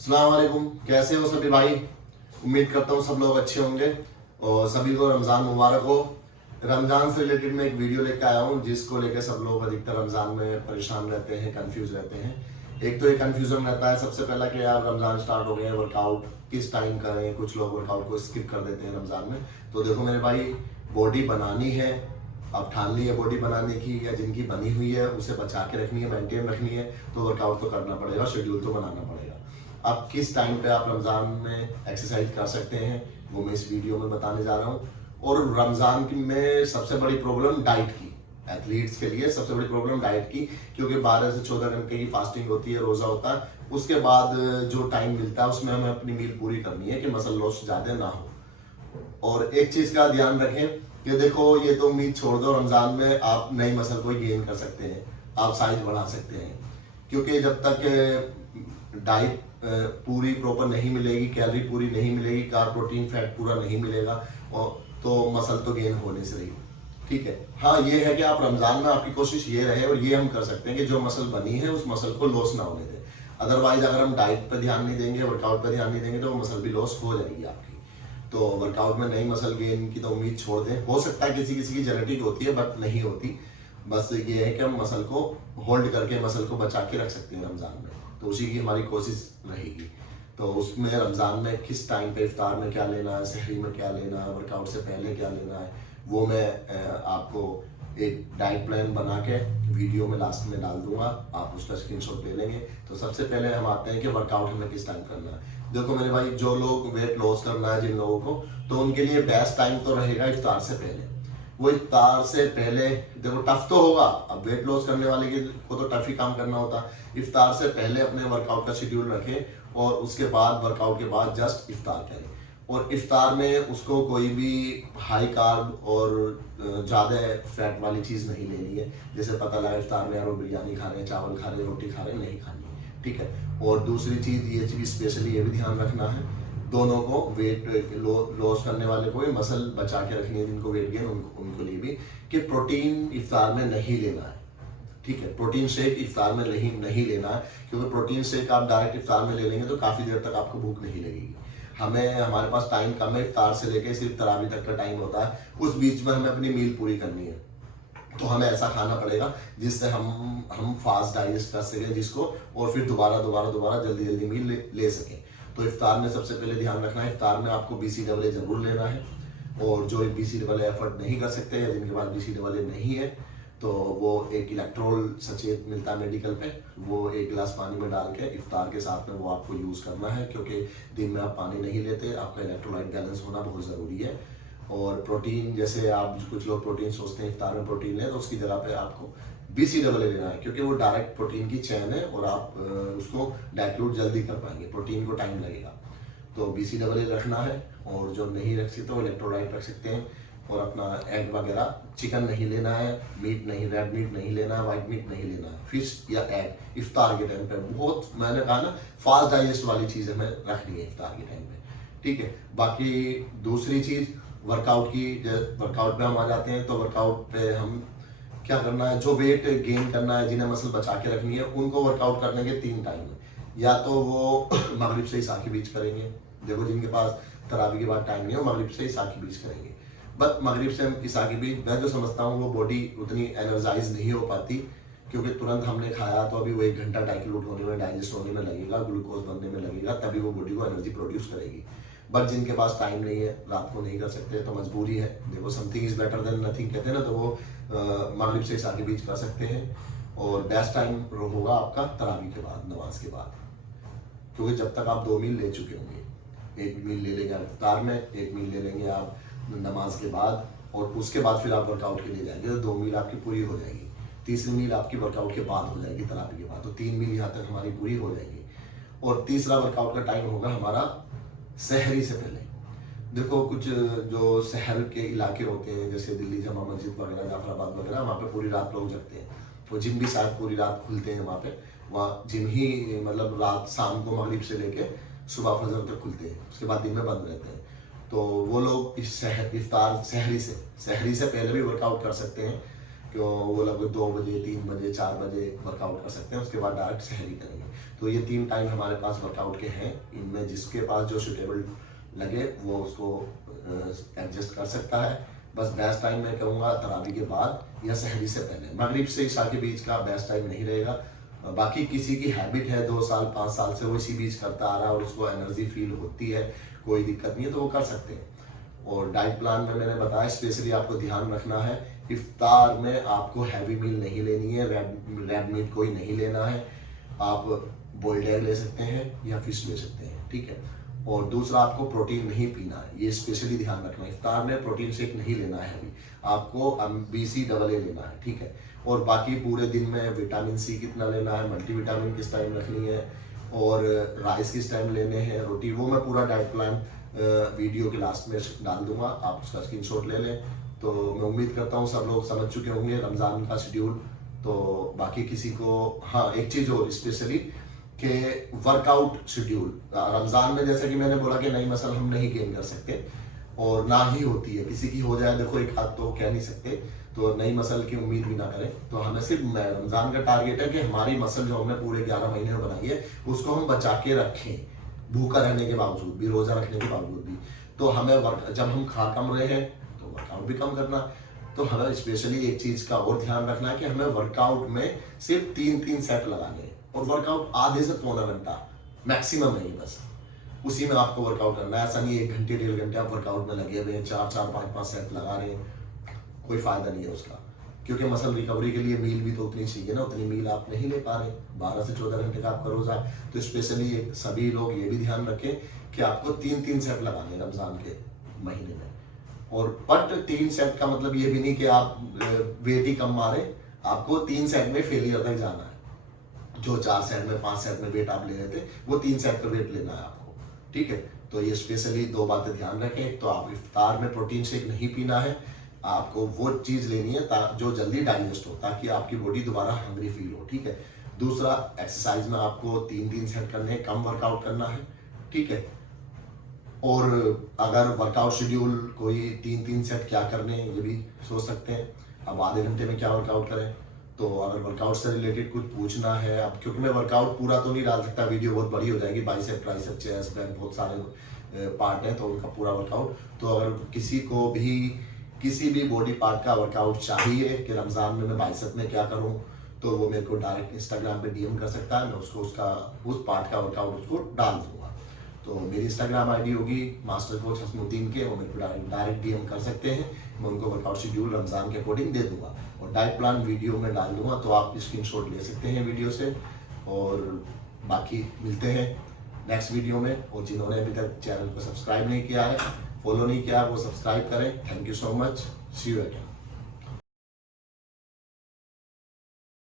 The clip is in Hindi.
अस्सलाम वालेकुम, कैसे हो सभी भाई। उम्मीद करता हूँ सब लोग अच्छे होंगे और सभी को रमज़ान मुबारक हो। रमज़ान से रिलेटेड मैं एक वीडियो लेकर आया हूँ जिसको लेकर सब लोग अधिकतर रमज़ान में परेशान रहते हैं, कंफ्यूज रहते हैं। एक तो ये कन्फ्यूज़न रहता है सबसे पहला कि यार रमज़ान स्टार्ट हो गए हैं, वर्कआउट किस टाइम करें। कुछ लोग वर्कआउट को स्किप कर देते हैं रमज़ान में। तो देखो मेरे भाई, बॉडी बनानी है, अब ठान ली है बॉडी बनाने की, या जिनकी बनी हुई है उसे बचा के रखनी है, मेंटेन रखनी है, तो वर्कआउट तो करना पड़ेगा, शेड्यूल तो बनाना पड़ेगा। अब किस टाइम पे आप रमज़ान में एक्सरसाइज कर सकते हैं वो मैं इस वीडियो में बताने जा रहा हूँ। और रमज़ान की में सबसे बड़ी प्रॉब्लम डाइट की, एथलीट्स के लिए सबसे बड़ी प्रॉब्लम डाइट की, क्योंकि 12 से 14 घंटे की फास्टिंग होती है, रोज़ा होता है। उसके बाद जो टाइम मिलता है उसमें हमें अपनी मील पूरी करनी है कि मसल लॉस ज़्यादा ना हो। और एक चीज़ का ध्यान रखें कि देखो, ये तो उम्मीद छोड़ दो, रमज़ान में आप नई मसल को गेन कर सकते हैं, आप साइज बढ़ा सकते हैं, क्योंकि जब तक डाइट पूरी प्रॉपर नहीं मिलेगी, कैलोरी पूरी नहीं मिलेगी, कार्ब प्रोटीन फैट पूरा नहीं मिलेगा, और तो मसल तो गेन होने से रही। ठीक है, हाँ ये है कि आप रमज़ान में आपकी कोशिश ये रहे, और ये हम कर सकते हैं कि जो मसल बनी है उस मसल को लॉस ना होने दें। अदरवाइज अगर हम डाइट पर ध्यान नहीं देंगे, वर्कआउट पर ध्यान नहीं देंगे, तो वो मसल भी लॉस हो जाएगी आपकी। तो वर्कआउट में नई मसल गेन की तो उम्मीद छोड़ दें। हो सकता है किसी किसी की जेनेटिक होती है, बट नहीं होती। बस ये है कि हम मसल को होल्ड करके, मसल को बचा के रख सकते हैं रमज़ान में, तो उसी की हमारी कोशिश रहेगी। तो उसमें रमज़ान में किस टाइम पे इफ्तार में क्या लेना है, सहरी में क्या लेना है, वर्कआउट से पहले क्या लेना है, वो मैं आपको एक डाइट प्लान बना के वीडियो में लास्ट में डाल दूंगा, आप उसका स्क्रीनशॉट ले लेंगे। तो सबसे पहले हम आते हैं कि वर्कआउट हमें किस टाइम करना है। देखो मेरे भाई, जो लोग वेट लॉस करना है जिन लोगों को, तो उनके लिए बेस्ट टाइम तो रहेगा इफ्तार से पहले। वो इफ्तार से पहले, देखो टफ तो होगा, अब वेट लॉस करने वाले को तो टफ ही काम करना होता। इफ्तार से पहले अपने वर्कआउट का शेड्यूल रखें, और उसके बाद वर्कआउट के बाद जस्ट इफ्तार करें। और इफ्तार में उसको कोई भी हाई कार्ब और ज़्यादा फैट वाली चीज़ नहीं लेनी है। जैसे पता लगा इफ्तार में यार वो बिरयानी खा रहे हैं, चावल खा रहे हैं, रोटी खा रहे हैं, नहीं खानी है। ठीक है। और दूसरी चीज़, ये चीज़ स्पेशली ये भी ध्यान रखना है, दोनों को, वेट लॉस करने वाले को भी, मसल बचा के रखनी है जिनको वेट गेन, उनको लिए भी, कि प्रोटीन इफ्तार में नहीं लेना है। ठीक है, प्रोटीन शेक इफ्तार में नहीं लेना है, क्योंकि प्रोटीन शेक आप डायरेक्ट इफ्तार में ले लेंगे तो काफ़ी देर तक आपको भूख नहीं लगेगी। हमारे पास टाइम कम है, इफ्तार से लेके सिर्फ तरावी तक का टाइम होता है, उस बीच में हमें अपनी मील पूरी करनी है। तो हमें ऐसा खाना पड़ेगा जिससे हम फास्ट डाइजेस्ट कर सकें जिसको, और फिर दोबारा जल्दी मील ले सकें। तो इफ्तार में सबसे पहले ध्यान रखना है, इफ्तार में आपको BCAA जरूर लेना है। और जो BCAA एफर्ट नहीं कर सकते, या जिनके पास BCAA नहीं है, तो वो एक इलेक्ट्रोल सचेत मिलता है मेडिकल पे, वो 1 गिलास पानी में डाल के इफ्तार के साथ में वो आपको यूज़ करना है, क्योंकि दिन में आप पानी नहीं लेते, आपका इलेक्ट्रोलाइट बैलेंस होना बहुत ज़रूरी है। और प्रोटीन, जैसे आप कुछ लोग प्रोटीन सोचते हैं इफ्तार में प्रोटीन लें, तो उसकी जगह पे आपको BCAA लेना है, क्योंकि वो डायरेक्ट प्रोटीन की चैन है, और आप उसको डाइल्यूट जल्दी कर पाएंगे, प्रोटीन को टाइम लगेगा। तो BCAA रखना है, और जो नहीं रख सकते वो इलेक्ट्रोलाइट रख सकते हैं। और अपना एग वगैरह, चिकन नहीं लेना है, मीट नहीं, रेड मीट नहीं लेना है, वाइट मीट नहीं लेना है, फिश या एग इफ्तार के टाइम पे बहुत, मैंने कहा ना, फास्ट डाइजेस्ट वाली चीज़ हमें रखनी है इफ्तार के टाइम पे। ठीक है। बाकी दूसरी चीज़ वर्कआउट की, वर्कआउट पे हम आ जाते हैं, तो वर्कआउट पे हम क्या करना है, जो वेट गेन करना है, जिन्हें मसल बचा के रखनी है, उनको वर्कआउट करने के 3 टाइम है। या तो वो मगरिब से ईशा के बीच करेंगे, देखो जिनके पास तरावी के बाद टाइम नहीं हो, मगरिब से ईशा के बीच करेंगे। बट मगरिब से ईशा के बीच मैं जो समझता हूँ, वो बॉडी उतनी एनर्जाइज नहीं हो पाती, क्योंकि तुरंत हमने खाया तो अभी वो 1 घंटा डाइल्यूट होने में, डाइजेस्ट होने में लगेगा, ग्लूकोज बनने में लगेगा, तभी वो बॉडी को एनर्जी प्रोड्यूस करेगी। बट जिनके पास टाइम नहीं है, रात को नहीं कर सकते, तो मजबूरी है, देखो something is better than nothing कहते हैं ना, तो वो मगरिब से ईशा के बीच कर सकते हैं। और बेस्ट टाइम होगा आपका तरावी के बाद, नमाज के बाद, क्योंकि जब तक आप 2 मील ले चुके होंगे, 1 मील ले लेंगे आप इफ्तार में, 1 मील ले लेंगे आप नमाज के बाद, और उसके बाद फिर आप वर्कआउट के लिए जाएंगे, तो 2 मील आपकी पूरी हो जाएगी। तीसरी मील आपकी वर्कआउट के बाद हो जाएगी, तरावी के बाद, तो 3 मील यहाँ तक हमारी पूरी हो जाएगी। और तीसरा वर्कआउट का टाइम होगा हमारा सहरी से पहले। देखो कुछ जो शहर के इलाके होते हैं, जैसे दिल्ली जामा मस्जिद वगैरह, जाफराबाद वगैरह, वहाँ पे पूरी रात लोग जगते हैं, वो जिम भी शायद पूरी रात खुलते हैं वहाँ पे, वहाँ जिम ही मतलब रात, शाम को मगरिब से लेके सुबह फजर तक खुलते हैं, उसके बाद दिन में बंद रहते हैं। तो वो लोग इफ्तार सहरी से पहले भी वर्कआउट कर सकते हैं, क्यों वो लगभग 2 बजे, 3 बजे, 4 बजे वर्कआउट कर सकते हैं, उसके बाद डायरेक्ट सहरी करेंगे। तो ये 3 टाइम हमारे पास वर्कआउट के हैं, इनमें जिसके पास जो सूटेबल लगे वो उसको एडजस्ट कर सकता है। बस बेस्ट टाइम मैं कहूँगा तरावी के बाद या सहरी से पहले, मगरिब से इशा के बीच का बेस्ट टाइम नहीं रहेगा। बाकी किसी की हैबिट है 2 साल 5 साल से वो इसी बीच करता आ रहा है और उसको एनर्जी फील होती है, कोई दिक्कत नहीं है, तो वो कर सकते हैं। और डाइट प्लान में मैंने बताया स्पेशली आपको ध्यान रखना है, इफ्तार में आपको हैवी मील नहीं लेनी है, रेड मीट कोई नहीं लेना है। आप बॉइल्ड एग ले सकते हैं या फिश ले सकते हैं, ठीक है। और दूसरा, आपको प्रोटीन नहीं पीना है, ये स्पेशली ध्यान रखना है। इफ्तार में प्रोटीन शेक नहीं लेना है अभी, आपको BCAA लेना है, ठीक है। और बाकी पूरे दिन में विटामिन C कितना लेना है, मल्टीविटामिन किस टाइम रखनी है, और राइस किस टाइम लेने हैं, रोटी, वो मैं पूरा डाइट प्लान वीडियो के लास्ट में डाल दूंगा, आप उसका स्क्रीनशॉट ले लें। तो मैं उम्मीद करता हूँ सब लोग समझ चुके होंगे रमज़ान का शेड्यूल। तो बाकी किसी को, हाँ एक चीज़ और स्पेशली कि वर्कआउट शेड्यूल रमज़ान में, जैसा कि मैंने बोला कि नई मसल हम नहीं गेन कर सकते और ना ही होती है, किसी की हो जाए देखो एक हाथ तो कह नहीं सकते, तो नई मसल की उम्मीद भी ना करें। तो हमें सिर्फ रमज़ान का टारगेट है कि हमारी मसल जो हमने पूरे 11 महीने में बनाई है उसको हम बचा के रखें, भूखा रहने के बावजूद भी, रोज़ा रखने के बावजूद भी। तो हमें जब हम खा कम रहे हैं तो वर्कआउट भी कम करना। तो हमें स्पेशली एक चीज़ का और ध्यान रखना है कि हमें वर्कआउट में सिर्फ 3-3 सेट लगाने हैं, और वर्कआउट आधे से पौना घंटा मैक्सिमम है, बस उसी में आपको वर्कआउट करना है। ऐसा नहीं 1 घंटे 1.5 घंटे आप वर्कआउट में लगे हुए हैं, 4-4 5-5 सेट लगा रहे हैं, कोई फायदा नहीं है उसका, क्योंकि मसल रिकवरी के लिए मील भी तो उतनी चाहिए ना, उतनी मील आप नहीं ले पा रहे। 12 से 14 घंटे का आपका रोजा। तो स्पेशली सभी लोग ये भी ध्यान रखें कि आपको 3-3 सेट लगाने हैं रमज़ान के महीने में। और बट 3 सेट का मतलब ये भी नहीं कि आप वेट ही कम मारे, आपको 3 सेट में फेलियर तक जाना है। जो 4 सेट में 5 सेट में वेट आप ले रहे थे वो 3 सेट पर वेट लेना है आपको, ठीक है। तो ये स्पेशली 2 बातें ध्यान रखें। तो आप इफ्तार में प्रोटीन शेक नहीं पीना है, आपको वो चीज़ लेनी है जो जल्दी डाइजेस्ट हो, ताकि आपकी बॉडी दोबारा हंग्री फील हो, ठीक है। दूसरा, एक्सरसाइज में आपको 3-3 सेट करने हैं, कम वर्कआउट करना है, ठीक है। और अगर वर्कआउट शेड्यूल कोई 3-3 सेट क्या करने हैं ये भी सोच सकते हैं। अब आधे घंटे में क्या वर्कआउट करें। तो अगर वर्कआउट से रिलेटेड कुछ पूछना है, अब क्योंकि मैं वर्कआउट पूरा तो नहीं डाल सकता, वीडियो बहुत बड़ी हो जाएगी, बाइसेप ट्राइसेप चेस्ट बैक बहुत सारे पार्ट हैं तो उनका पूरा वर्कआउट। तो अगर किसी को भी किसी भी बॉडी पार्ट का वर्कआउट चाहिए कि रमज़ान में मैं बाइसेप में क्या करूं, तो वो मेरे को डायरेक्ट इंस्टाग्राम पे DM कर सकता है, मैं उसको उस पार्ट का वर्कआउट उसको डाल दूंगा। तो मेरी इंस्टाग्राम ID होगी मास्टर कोच हसमुद्दीन के, वो मेरे को डायरेक्ट DM कर सकते हैं, मैं उनको वर्कआउट शेड्यूल रमज़ान के अकॉर्डिंग दे दूंगा और डाइट प्लान वीडियो में डाल दूंगा, तो आप स्क्रीनशॉट ले सकते हैं वीडियो से। और बाकी मिलते हैं नेक्स्ट वीडियो में। और जिन्होंने अभी तक चैनल को सब्सक्राइब नहीं किया है, फॉलो नहीं किया, वो सब्सक्राइब करें। Thank you so much, see you again.